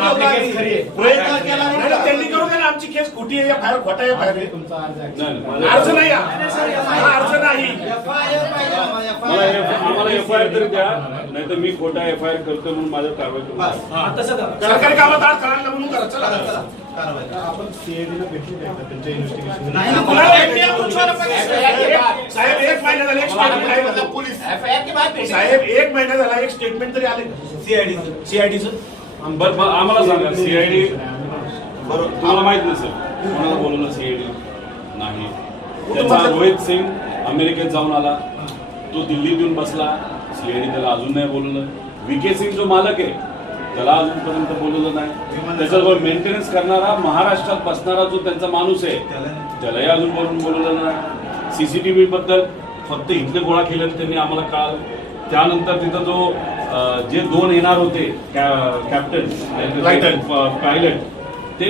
प्रयत्न केला नाही, त्यांनी करू द्या ना. आमची केस खोटी आहे, बाहेर खोटा आहे, बाहेर अर्ज नाही, अर्ज नाही. आम्हाला एफआयआर तरी द्या, नाही तर मी खोटा एफआयआर करतो म्हणून माझ्या कारवाई करू. सरकारी कामात आड करायला म्हणून करा. चला आपण सीआयडीला भेटू द्यायचं त्यांच्या इन्व्हेस्टिगेशन. साहेब 1 महिना झाला एक स्टेटमेंट पोलीस साहेब 1 महिना झाला एक स्टेटमेंट तरी आले सीआयडीचं. बरं आम्हाला सांगा, सीआयडी बरोबर तुम्हाला माहित नसेल कोणाला बोलवलं सीआयडी नाही. त्याचा रोहित सिंग अमेरिकेत जाऊन आला, तो दिल्लीत येऊन बसला, सीआयडी त्याला अजून नाही बोलवलं. विके सिंग जो मालक आहे त्याला अजूनपर्यंत बोलवलं नाही. त्याच्याबरोबर मेंटेनन्स करणारा महाराष्ट्रात बसणारा जो त्यांचा माणूस आहे त्यालाही अजून बोलवलं नाही. सीसीटीव्ही बद्दल फक्त इथले गोळा केले त्यांनी आम्हाला कळालं. त्यानंतर तिथं जो जे 2 येणार होते कॅप्टन पायलट ते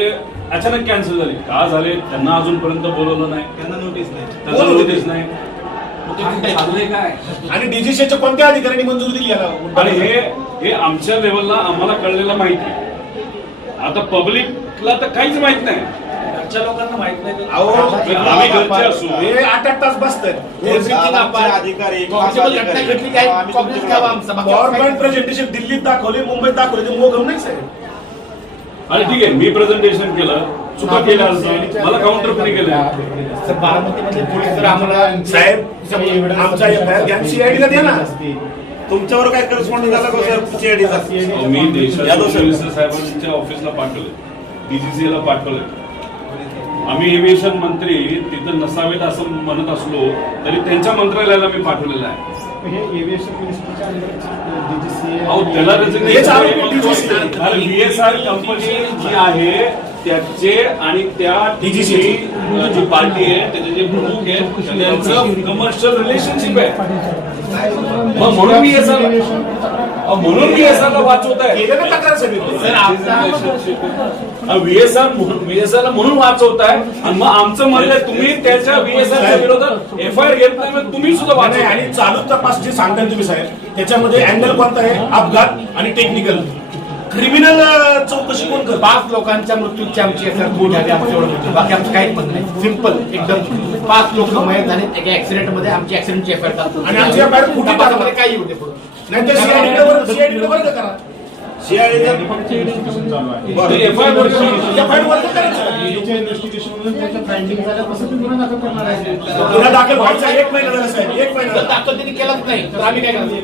अचानक कॅन्सल झाले. का झाले त्यांना अजूनपर्यंत बोलवलं नाही, त्यांना नोटीस नाही. आणि डीजीसीच्या कोणत्या अधिकाऱ्यांनी मंजुरी दिली याला? आणि हे आमच्या लेवलला आम्हाला कळलेलं माहिती आहे. आता पब्लिकला तर काहीच माहित नाही. लोकांना माहित नाही. आम्ही घरचे असू, हे 8 तास बसतात. अधिकारी गव्हर्नमेंट प्रेझेंटेशन दिल्लीत दाखवले, मुंबईत दाखवले, ते मोगम नाही साहेब. आणि ठीक आहे मी प्रेझेंटेशन केलं, चुका केल्या असं मला काउंटर फ्री केलं. बारामतीमध्ये पोलीस जर आम्हाला साहेब आमचा एफआयआर घ्या, सीआयडीला द्या ना. तुमच्यावर काय करस्पॉन्डिंग झाला का सर सीआयडीचा? मी देशाच्या मिनिस्टर साहेबांच्या ऑफिसला पाठवले, डीजीसीला पाठवले. आम्ही एव्हिएशन मंत्री तिथं नसावेत असं म्हणत असलो तरी त्यांच्या मंत्रालयाला मी पाठवलेलं आहे. त्याला VSR कंपनी जी आहे त्याचे आणि त्या डीजीसी जी पार्टी आहे त्याचे जे प्रमुख आहेत त्यांचं कमर्शियल रिलेशनशिप आहे. मग म्हणून VSR ला वाचवत आहे. VSR ला म्हणून वाचवत आहे. आणि मग आमचं म्हणलं तुम्ही त्याच्या VSR विरोधात एफआयआर घेत नाही, मग तुम्ही सुद्धा वाचवा. आणि चालू तपास जे सांगताय तुम्ही साहेब त्याच्यामध्ये अँगल कोणता आहे? अपघात आणि टेक्निकल. क्रिमिनल चौकशी कोण करतो? 5 लोकांच्या मृत्यूची आमची एफआयआर कोण झाली आमच्या एवढं, बाकी आमचं काहीच म्हणणं नाही. सिंपल एकदम 5 लोक मयत झाले एका ऍक्सिडेंट मध्ये, आमची ऍक्सिडेंटची एफआयआर टाकतो. आणि आमची एफआयआर कुठे तपासामध्ये काही येऊ दे पुढे. नाहीतर सीआयडीला वर्ग करा. एफआयआर वर्ग गुन्हा दाखल व्हायचा 1 महिना झाला साहेब, 1 महिना दाखल त्यांनी केलाच नाही तर आम्ही काय करायचं?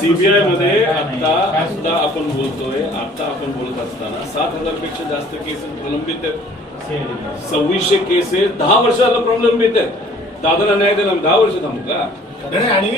सीबीआय मध्ये आता आपण बोलतोय, आता आपण बोलत असताना 7,000 पेक्षा जास्त केसेस प्रलंबित आहेत. 2600 केसेस 10 वर्षाला प्रलंबित आहेत. दादाला न्याय दिला 10 वर्ष थांबू का? आणि